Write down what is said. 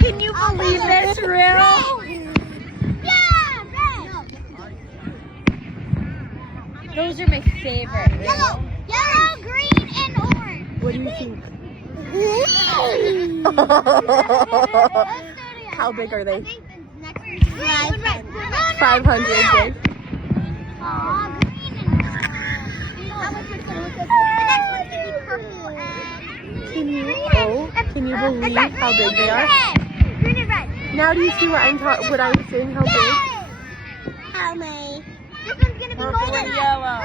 Can you believe this, Rue? Yeah, red. Those are my favorite. Yellow, green, and orange. What do you think? How big are they? 500 big. Can you believe how big they are? Green and red. Now do you see what I'm saying? How big? How many? This one's gonna be golden. Yellow.